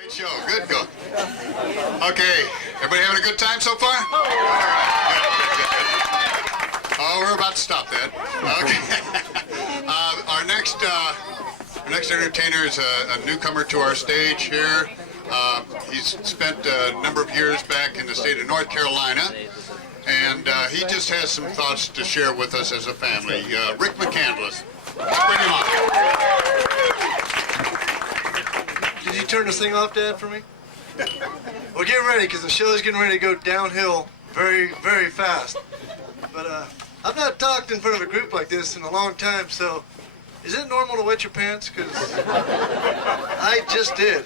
Great show. Good go. Okay. Everybody having a good time so far? All right. Oh, we're about to stop that. Okay. Our next entertainer is a newcomer to our stage here. He's spent a number of years back in the state of North Carolina, and he just has some thoughts to share with us as a family. Rick McCandless. Let's bring him on. Did you turn this thing off, Dad, for me? Well, get ready, because the show's getting ready to go downhill very, very fast. But I've not talked in front of a group like this in a long time, so is it normal to wet your pants? Because I just did.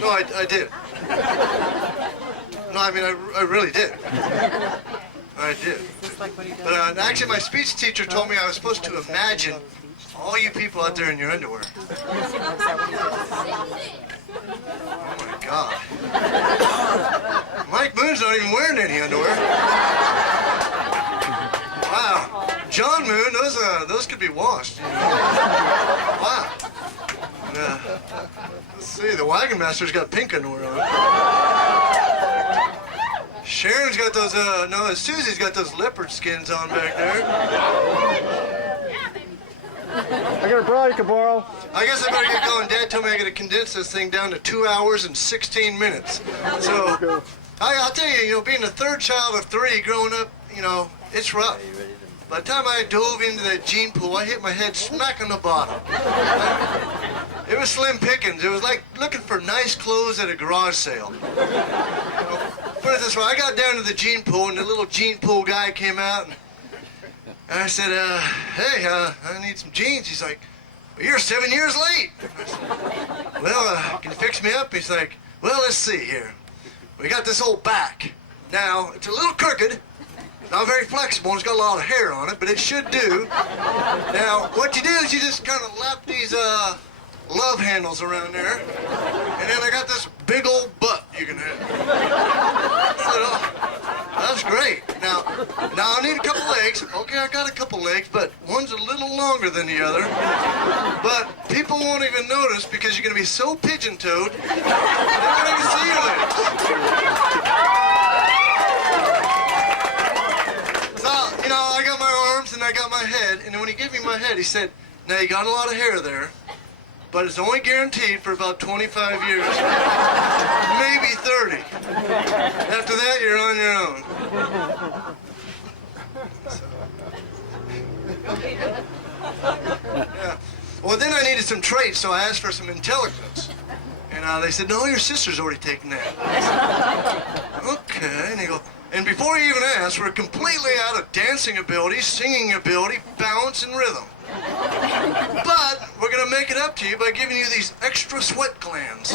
No, I did. No, I mean, I really did. I did. But actually, my speech teacher told me I was supposed to imagine all you people out there in your underwear. Oh my God. Mike Moon's not even wearing any underwear. Wow. John Moon, those could be washed. Wow. Let's see, the Wagon Master's got pink underwear on. Sharon's got those, no, Susie's got those leopard skins on back there. I got a bra you can borrow. I guess I better get going. Dad told me I got to condense this thing down to 2 hours and 16 minutes. So, I'll tell you, being the third child of 3 growing up, it's rough. By the time I dove into that gene pool, I hit my head smack on the bottom. It was slim pickings. It was like looking for nice clothes at a garage sale. Put it this way, I got down to the gene pool, and the little gene pool guy came out, and I said, hey, I need some jeans. He's like, well, you're 7 years late. I said, well, can you fix me up? He's like, well, let's see here. We got this old back. Now, it's a little crooked. Not very flexible, and it's got a lot of hair on it, but it should do. Now, what you do is you just kind of lap these love handles around there, and then I got this big old butt you can have. I said, oh, that's great. Now I need a couple legs. Okay, I got a couple legs, but one's a little longer than the other. But people won't even notice because you're going to be so pigeon-toed, they won't even see your legs. So, I got my arms and I got my head, and then when he gave me my head, he said, now you got a lot of hair there, but it's only guaranteed for about 25 years, maybe 30. After that, you're on your own. Yeah. Well, then I needed some traits, so I asked for some intelligence. And they said, no, your sister's already taken that. I said, okay. And they go, and before you even ask, we're completely out of dancing ability, singing ability, balance, and rhythm. But we're going to make it up to you by giving you these extra sweat glands.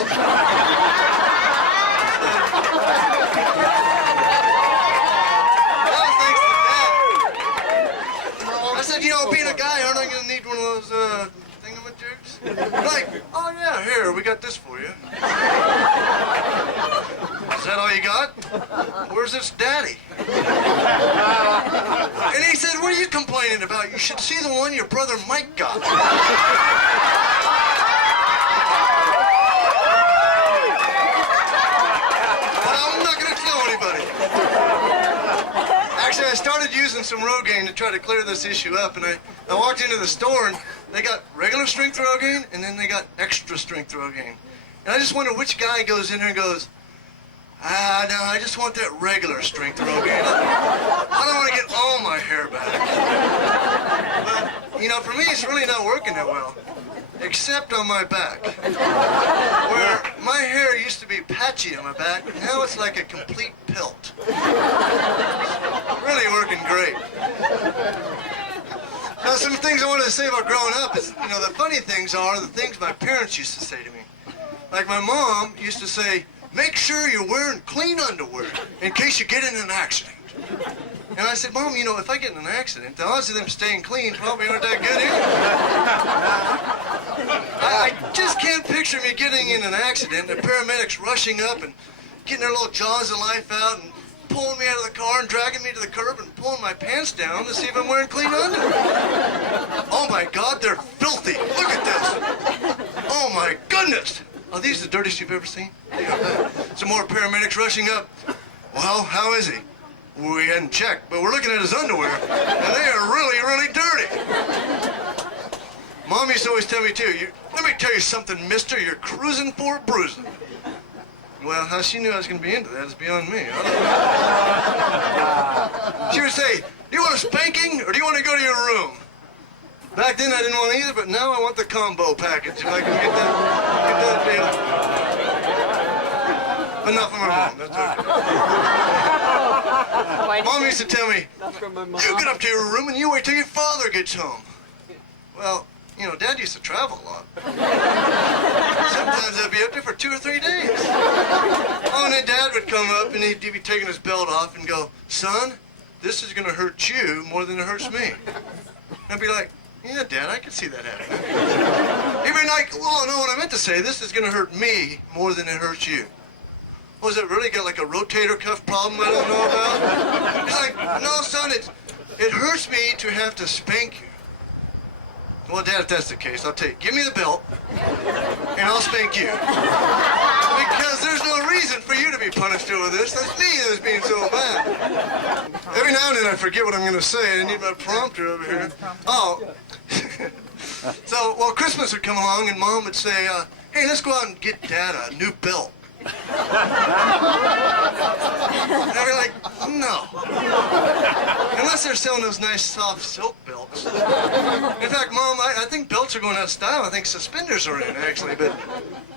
I said, being a guy, aren't I going to need one of those thingamajigs? Like, oh yeah, here, we got this for you. Is that all you got? Where's this daddy? And he said, what are you complaining about? You should see the one your brother Mike got. But I'm not going to tell anybody. Actually, I started using some Rogaine to try to clear this issue up, and I walked into the store, and they got regular strength Rogaine, and then they got extra strength Rogaine. And I just wonder which guy goes in there and goes, no, I just want that regular strength Rogaine. I don't want to get all my hair back. But, for me, it's really not working that well. Except on my back. Where my hair used to be patchy on my back, now it's like a complete pelt. Really working great. Now, some things I wanted to say about growing up is, the funny things are the things my parents used to say to me. Like my mom used to say, make sure you're wearing clean underwear in case you get in an accident. And I said, Mom, if I get in an accident, the odds of them staying clean probably aren't that good either. I just can't picture me getting in an accident and the paramedics rushing up and getting their little jaws of life out and pulling me out of the car and dragging me to the curb and pulling my pants down to see if I'm wearing clean underwear. Oh my God, they're filthy. Look at this. Oh my goodness. Are these the dirtiest you've ever seen? Some more paramedics rushing up. Well, how is he? We hadn't checked, but we're looking at his underwear, and they are really, really dirty. Mom used to always tell me, too, let me tell you something, mister, you're cruising for a bruising. Well, how she knew I was going to be into that is beyond me. She would say, do you want a spanking, or do you want to go to your room? Back then, I didn't want either, but now I want the combo package, if I can get that deal. But not from my mom, that's okay. Mom used to tell me, you get up to your room and you wait till your father gets home. Well, you know, Dad used to travel a lot. Sometimes I'd be up there for 2 or 3 days. Oh, and then Dad would come up and he'd be taking his belt off and go, son, this is going to hurt you more than it hurts me. I'd be like, yeah, Dad, I can see that happening. He'd be like, well, no, what I meant to say, this is going to hurt me more than it hurts you. Was it really got like a rotator cuff problem I don't know about? He's like, no, son, it hurts me to have to spank you. Well, Dad, if that's the case, I'll tell you, give me the belt, and I'll spank you. Because there's no reason for you to be punished over this. That's me that's being so bad. Every now and then I forget what I'm going to say. I need my prompter over here. Oh. So, well, Christmas would come along, and Mom would say, hey, let's go out and get Dad a new belt. And I'd be like, no. Unless they're selling those nice soft silk belts. In fact, Mom, I think belts are going out of style. I think suspenders are in, actually. But,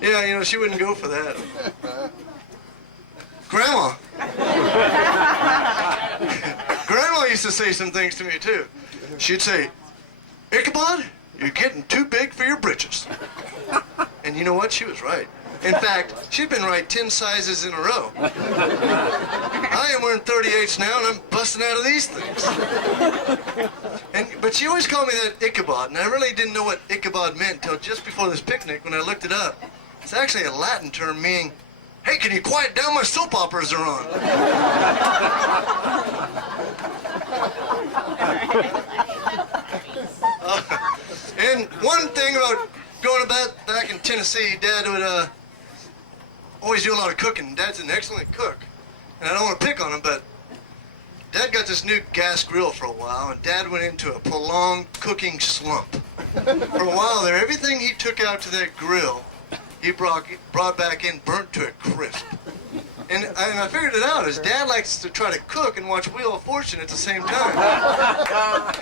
yeah, you know, she wouldn't go for that. Grandma. Grandma used to say some things to me, too. She'd say, Ichabod, you're getting too big for your britches. And you know what? She was right. In fact, she'd been right 10 sizes in a row. I am wearing 38s now, and I'm busting out of these things. But she always called me that Ichabod, and I really didn't know what Ichabod meant until just before this picnic when I looked it up. It's actually a Latin term meaning, hey, can you quiet down? My soap operas are on. And one thing about growing up back in Tennessee, Dad would always do a lot of cooking. Dad's an excellent cook. And I don't want to pick on him, but Dad got this new gas grill for a while, and Dad went into a prolonged cooking slump. For a while there, everything he took out to that grill, he brought back in burnt to a crisp. And I figured it out. His dad likes to try to cook and watch Wheel of Fortune at the same time.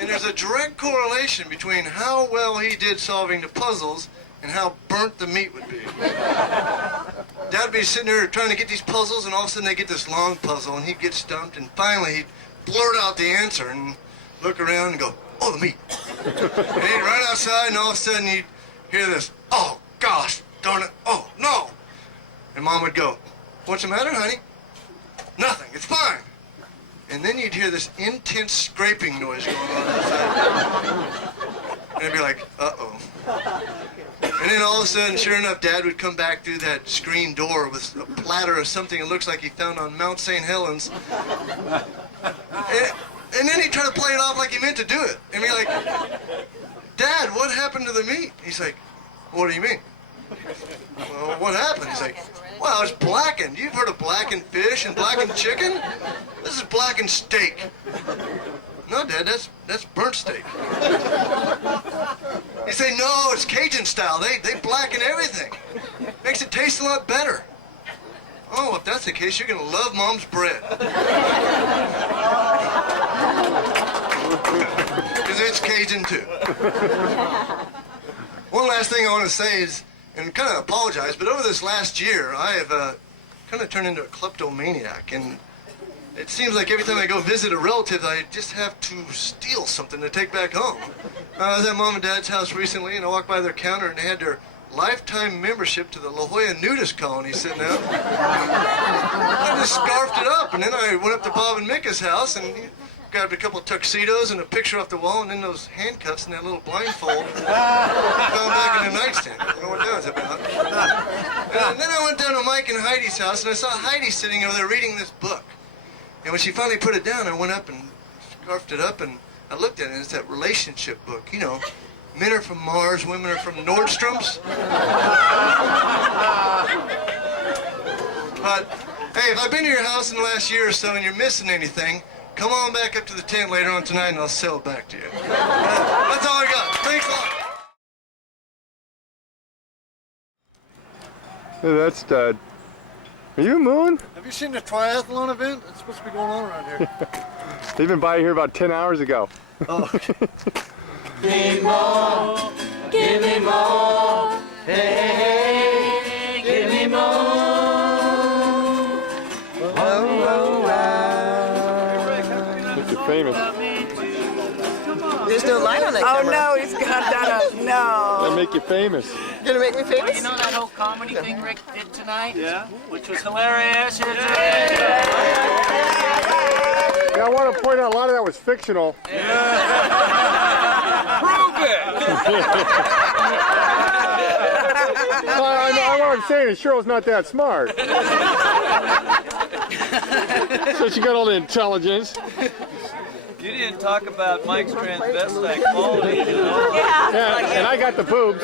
And there's a direct correlation between how well he did solving the puzzles and how burnt the meat would be. Dad would be sitting there trying to get these puzzles, and all of a sudden they get this long puzzle, and he'd get stumped, and finally he'd blurt out the answer and look around and go, oh, the meat. And he'd run outside, and all of a sudden you'd hear this, oh, gosh, darn it, oh, no. And Mom would go, what's the matter, honey? Nothing, it's fine. And then you'd hear this intense scraping noise going on outside. And I'd be like, uh-oh. And then all of a sudden, sure enough, Dad would come back through that screen door with a platter of something that looks like he found on Mount St. Helens. And then he'd try to play it off like he meant to do it. And be like, Dad, what happened to the meat? He's like, what do you mean? Well, what happened? He's like, well, it's blackened. You've heard of blackened fish and blackened chicken? This is blackened steak. No, Dad, that's burnt steak. You say, no, it's Cajun style. They blacken everything. Makes it taste a lot better. Oh, if that's the case, you're going to love Mom's bread. Because it's Cajun, too. One last thing I want to say is, and kind of apologize, but over this last year, I have kind of turned into a kleptomaniac. And it seems like every time I go visit a relative, I just have to steal something to take back home. I was at Mom and Dad's house recently, and I walked by their counter, and they had their lifetime membership to the La Jolla nudist colony sitting out. I just scarfed it up, and then I went up to Bob and Micah's house, and grabbed a couple of tuxedos and a picture off the wall, and then those handcuffs and that little blindfold found back in the nightstand. I don't know what that was about. And then I went down to Mike and Heidi's house, and I saw Heidi sitting over there reading this book. And when she finally put it down, I went up and scarfed it up, and I looked at it, and it's that relationship book. You know, men are from Mars, women are from Nordstrom's. But hey, if I've been to your house in the last year or so and you're missing anything, come on back up to the tent later on tonight and I'll sell it back to you. That's all I got. Thanks a lot. Hey, that's stud. Are you a moon? Have you seen the triathlon event? It's supposed to be going on around here. They've been by here about 10 hours ago. Oh, okay. Give me more, hey, hey, hey, give me more. Make you famous. There's no light on that Oh camera. no, he's got that up. No. That make you famous. You're gonna make me famous? You know that whole comedy thing Rick did tonight? Yeah. Which was hilarious. Yeah, I want to point out a lot of that was fictional. Prove it! I know what I'm saying is Cheryl's not that smart. So she got all the intelligence. You didn't talk about Mike's transvestite quality, you know? Yeah, and I got the boobs.